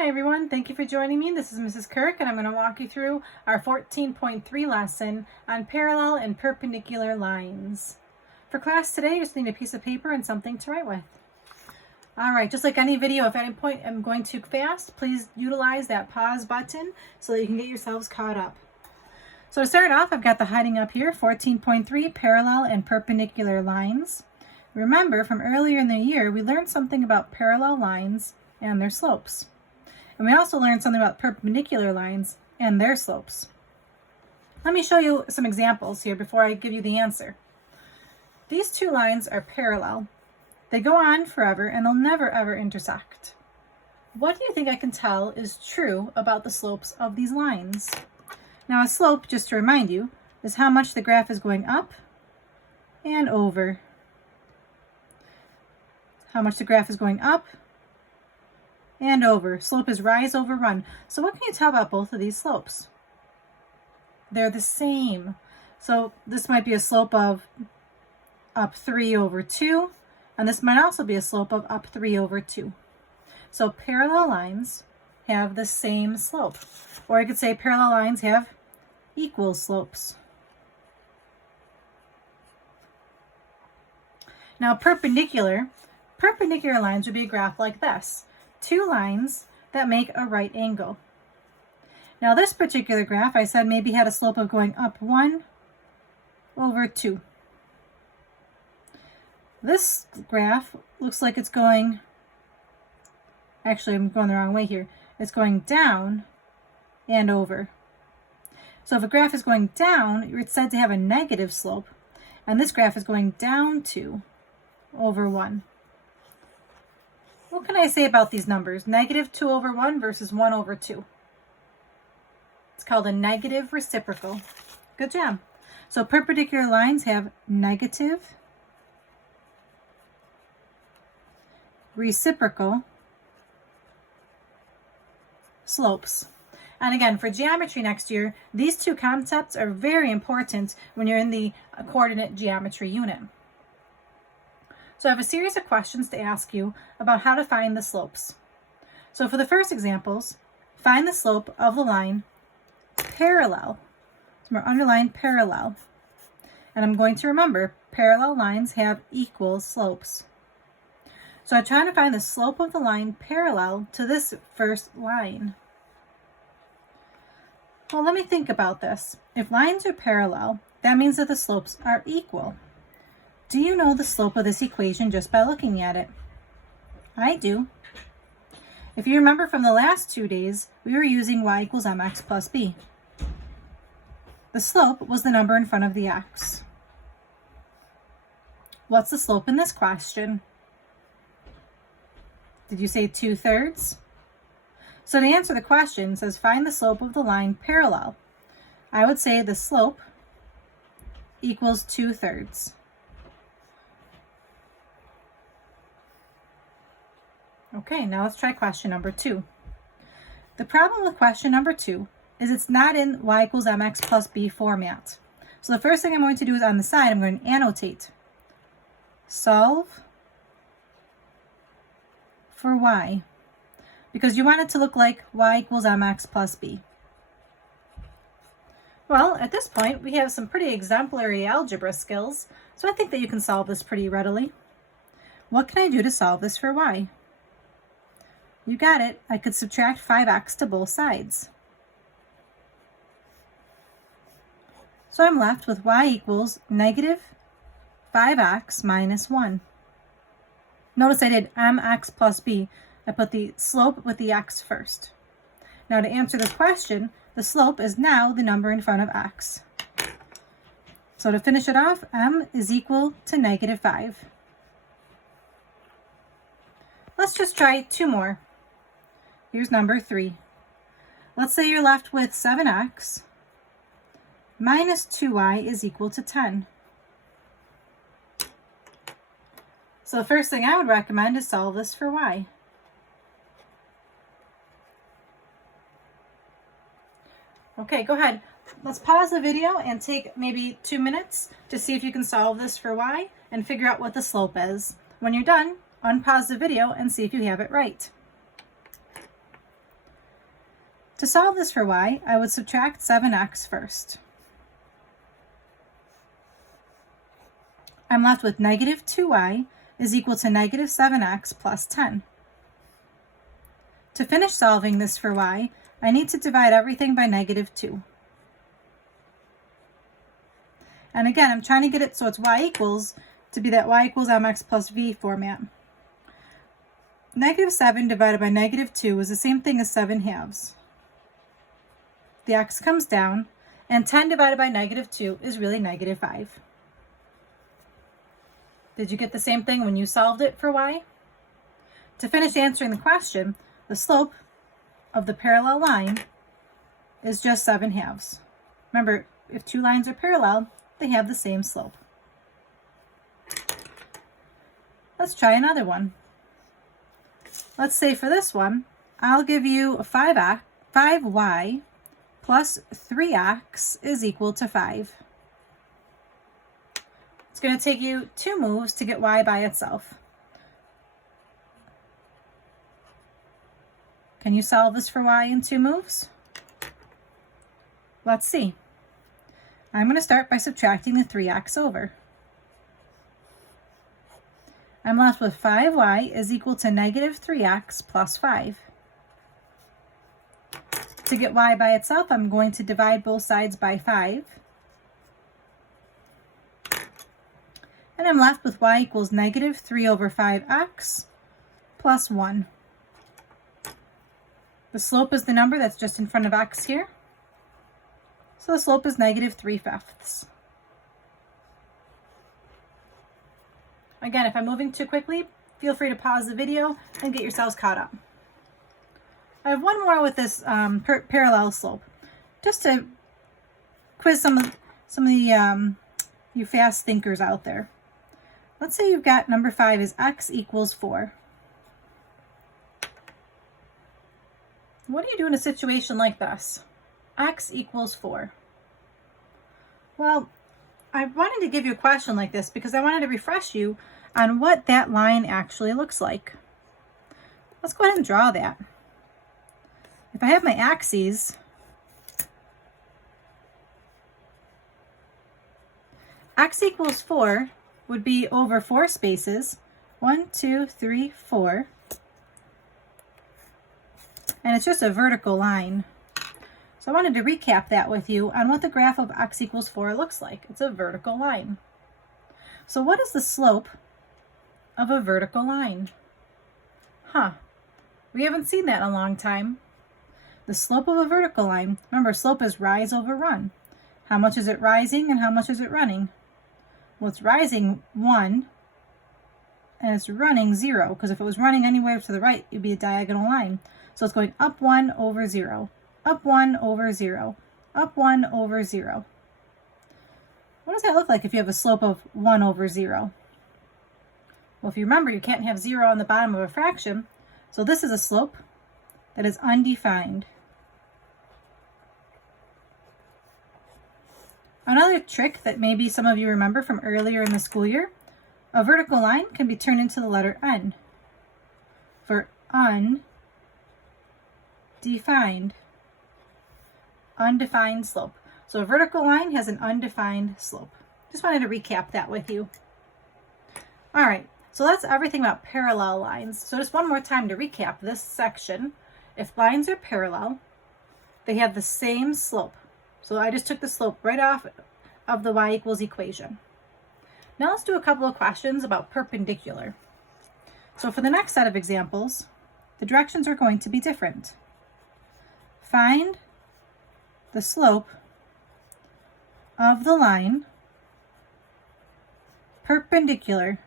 Hi everyone, thank you for joining me. This is Mrs. Kirk and I'm going to walk you through our 14.3 lesson on parallel and perpendicular lines. For class today, you just need a piece of paper and something to write with. Alright, just like any video, if at any point I'm going too fast, please utilize that pause button so that you can get yourselves caught up. So to start off, I've got the heading up here, 14.3 parallel and perpendicular lines. Remember, from earlier in the year, we learned something about parallel lines and their slopes. And we also learned something about perpendicular lines and their slopes. Let me show you some examples here before I give you the answer. These two lines are parallel. They go on forever and they'll never ever intersect. What do you think I can tell is true about the slopes of these lines? Now a slope, just to remind you, is how much the graph is going up and over. How much the graph is going up and over. Slope is rise over run. So what can you tell about both of these slopes? They're the same. So this might be a slope of up 3 over 2, and this might also be a slope of up 3 over 2. So parallel lines have the same slope. Or I could say parallel lines have equal slopes. Now perpendicular lines would be a graph like this. Two lines that make a right angle. Now this particular graph, I said maybe had a slope of going up 1 over 2. This graph looks like it's going, actually I'm going the wrong way here, it's going down and over. So if a graph is going down, it's said to have a negative slope, and this graph is going down 2 over 1. What can I say about these numbers? Negative 2 over 1 versus 1 over 2. It's called a negative reciprocal. Good job. So perpendicular lines have negative reciprocal slopes. And again, for geometry next year, these two concepts are very important when you're in the coordinate geometry unit. So I have a series of questions to ask you about how to find the slopes. So for the first examples, find the slope of the line parallel. So we're underlined parallel. And I'm going to remember, parallel lines have equal slopes. So I'm trying to find the slope of the line parallel to this first line. Well, let me think about this. If lines are parallel, that means that the slopes are equal. Do you know the slope of this equation just by looking at it? I do. If you remember from the last 2 days, we were using y equals mx plus b. The slope was the number in front of the x. What's the slope in this question? Did you say 2/3? So to answer the question, it says find the slope of the line parallel. I would say the slope equals 2/3. Okay, now let's try question number 2. The problem with question number 2 is it's not in y equals mx plus b format. So the first thing I'm going to do is on the side, I'm going to annotate. Solve for y. Because you want it to look like y equals mx plus b. Well, at this point, we have some pretty exemplary algebra skills, so I think that you can solve this pretty readily. What can I do to solve this for y? You got it. I could subtract 5x to both sides. So I'm left with y equals negative 5x minus 1. Notice I did mx plus b. I put the slope with the x first. Now to answer this question, the slope is now the number in front of x. So to finish it off, m is equal to negative 5. Let's just try 2 more. Here's number 3. Let's say you're left with 7x minus 2y is equal to 10. So the first thing I would recommend is solve this for y. Okay, go ahead. Let's pause the video and take maybe 2 minutes to see if you can solve this for y and figure out what the slope is. When you're done, unpause the video and see if you have it right. To solve this for y, I would subtract 7x first. I'm left with negative 2y is equal to negative 7x plus 10. To finish solving this for y, I need to divide everything by negative 2. And again, I'm trying to get it so it's y equals, to be that y equals mx plus v format. Negative 7 divided by negative 2 is the same thing as 7 halves. The x comes down, and 10 divided by negative 2 is really negative 5. Did you get the same thing when you solved it for y? To finish answering the question, the slope of the parallel line is just 7 halves. Remember, if two lines are parallel, they have the same slope. Let's try another one. Let's say for this one, I'll give you 5y plus 3x is equal to 5. It's going to take you 2 moves to get y by itself. Can you solve this for y in 2 moves? Let's see. I'm going to start by subtracting the 3x over. I'm left with 5y is equal to negative 3x plus 5. To get y by itself, I'm going to divide both sides by 5. And I'm left with y equals negative 3 over 5x plus 1. The slope is the number that's just in front of x here. So the slope is negative 3/5. Again, if I'm moving too quickly, feel free to pause the video and get yourselves caught up. I have one more with this parallel slope, just to quiz some of the you fast thinkers out there. Let's say you've got number 5 is x equals 4. What do you do in a situation like this? X equals 4. Well, I wanted to give you a question like this because I wanted to refresh you on what that line actually looks like. Let's go ahead and draw that. If I have my axes, x equals 4 would be over 4 spaces, 1, 2, 3, 4, and it's just a vertical line. So I wanted to recap that with you on what the graph of x equals 4 looks like. It's a vertical line. So what is the slope of a vertical line? We haven't seen that in a long time. The slope of a vertical line, remember, slope is rise over run. How much is it rising and how much is it running? Well, it's rising 1 and it's running 0, because if it was running anywhere to the right, it'd be a diagonal line. So it's going up 1 over 0. Up 1 over 0, up 1 over 0. What does that look like if you have a slope of 1 over 0? Well, if you remember, you can't have 0 on the bottom of a fraction, so this is a slope that is undefined. Another trick that maybe some of you remember from earlier in the school year, a vertical line can be turned into the letter N for undefined. Undefined slope. So a vertical line has an undefined slope. Just wanted to recap that with you. All right, so that's everything about parallel lines. So just one more time to recap this section. If lines are parallel, they have the same slope. So I just took the slope right off of the y equals equation. Now let's do a couple of questions about perpendicular. So for the next set of examples, the directions are going to be different. Find the slope of the line perpendicular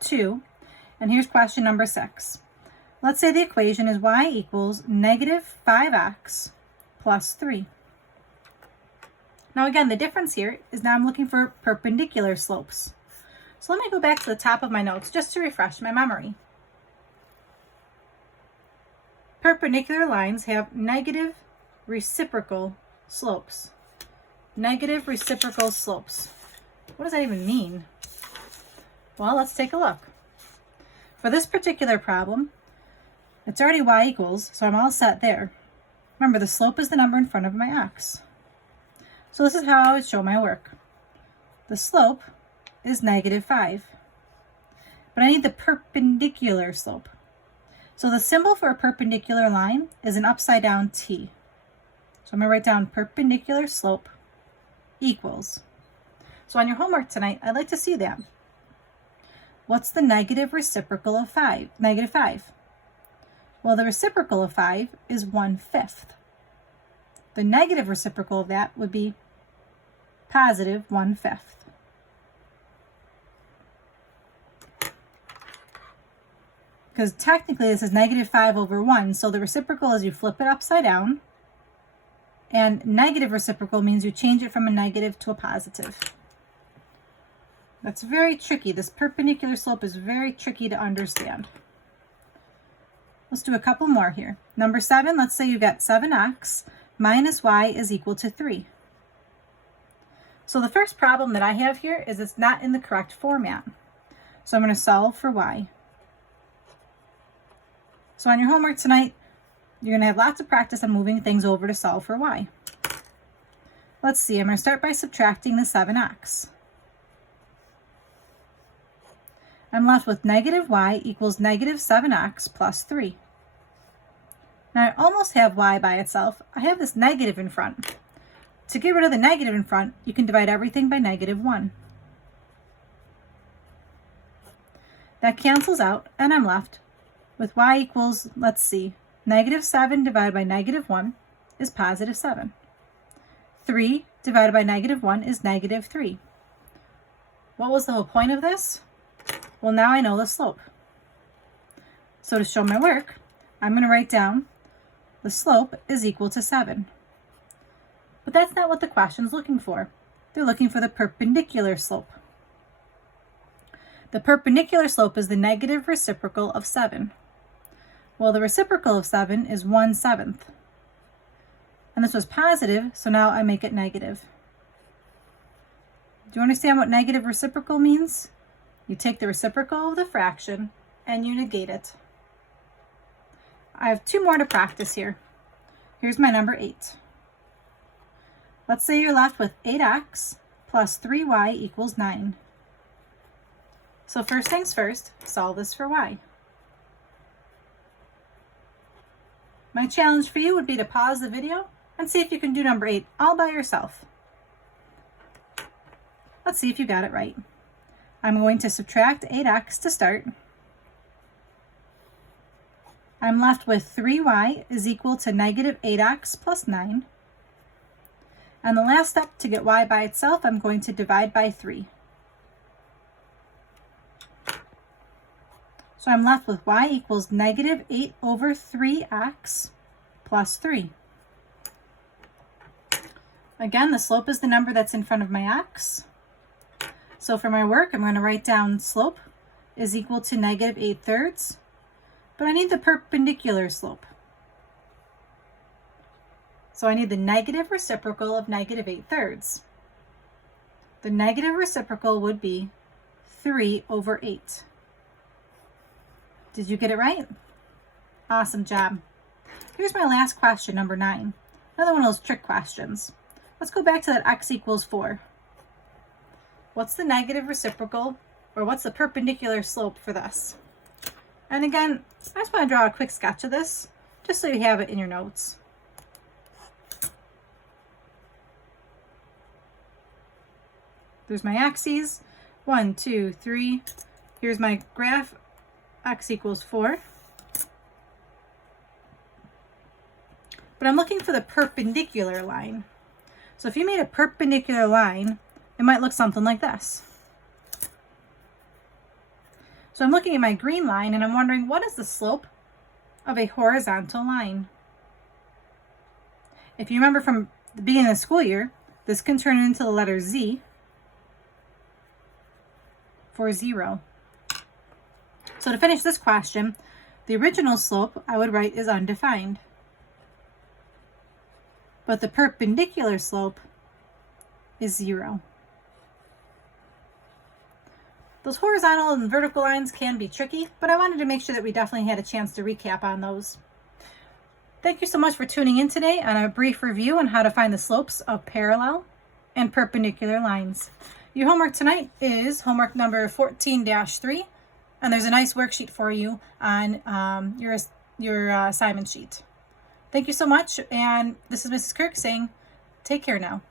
to, and here's question number 6. Let's say the equation is y equals negative 5x plus 3. Now again, the difference here is now I'm looking for perpendicular slopes. So let me go back to the top of my notes just to refresh my memory. Perpendicular lines have negative reciprocal slopes. Negative reciprocal slopes. What does that even mean? Well, let's take a look. For this particular problem, it's already y equals, so I'm all set there. Remember, the slope is the number in front of my x. So this is how I would show my work. The slope is -5, but I need the perpendicular slope. So the symbol for a perpendicular line is an upside down T. So I'm going to write down perpendicular slope equals. So on your homework tonight, I'd like to see that. What's the negative reciprocal of -5? Well, the reciprocal of 5 is 1/5. The negative reciprocal of that would be positive 1/5. Because technically this is -5/1, so the reciprocal is you flip it upside down, and negative reciprocal means you change it from a negative to a positive. That's very tricky. This perpendicular slope is very tricky to understand. Let's do a couple more here. Number 7, let's say you've got 7x minus y is equal to 3. So the first problem that I have here is it's not in the correct format. So I'm going to solve for y. So on your homework tonight, you're going to have lots of practice on moving things over to solve for y. Let's see, I'm going to start by subtracting the 7x. I'm left with -y equals -7x plus 3. Now I almost have y by itself. I have this negative in front. To get rid of the negative in front, you can divide everything by -1. That cancels out, and I'm left with y equals, let's see, -7 divided by -1 is +7. 3 divided by -1 is -3. What was the whole point of this? Well, now I know the slope. So to show my work, I'm going to write down the slope is equal to 7. But that's not what the question's looking for. They're looking for the perpendicular slope. The perpendicular slope is the negative reciprocal of 7. Well, the reciprocal of 7 is 1/7. And this was positive, so now I make it negative. Do you understand what negative reciprocal means? You take the reciprocal of the fraction and you negate it. I have 2 more to practice here. Here's my number 8. Let's say you're left with 8x plus 3y equals 9. So first things first, solve this for y. My challenge for you would be to pause the video and see if you can do number 8 all by yourself. Let's see if you got it right. I'm going to subtract 8x to start. I'm left with 3y is equal to -8x plus 9. And the last step, to get y by itself, I'm going to divide by 3. So I'm left with y equals -8/3x plus 3. Again, the slope is the number that's in front of my x. So for my work, I'm going to write down slope is equal to -8/3, but I need the perpendicular slope. So I need the negative reciprocal of -8/3. The negative reciprocal would be 3/8. Did you get it right? Awesome job. Here's my last question, number 9. Another one of those trick questions. Let's go back to that x equals 4. What's the negative reciprocal, or what's the perpendicular slope for this? And again, I just want to draw a quick sketch of this, just so you have it in your notes. There's my axes, 1, 2, 3. Here's my graph, x equals 4. But I'm looking for the perpendicular line. So if you made a perpendicular line, it might look something like this. So I'm looking at my green line and I'm wondering, what is the slope of a horizontal line? If you remember from the beginning of the school year, this can turn into the letter Z for 0. So to finish this question, the original slope I would write is undefined. But the perpendicular slope is 0. Those horizontal and vertical lines can be tricky, but I wanted to make sure that we definitely had a chance to recap on those. Thank you so much for tuning in today on a brief review on how to find the slopes of parallel and perpendicular lines. Your homework tonight is homework number 14-3, and there's a nice worksheet for you on your assignment sheet. Thank you so much, and this is Mrs. Kirk saying, take care now.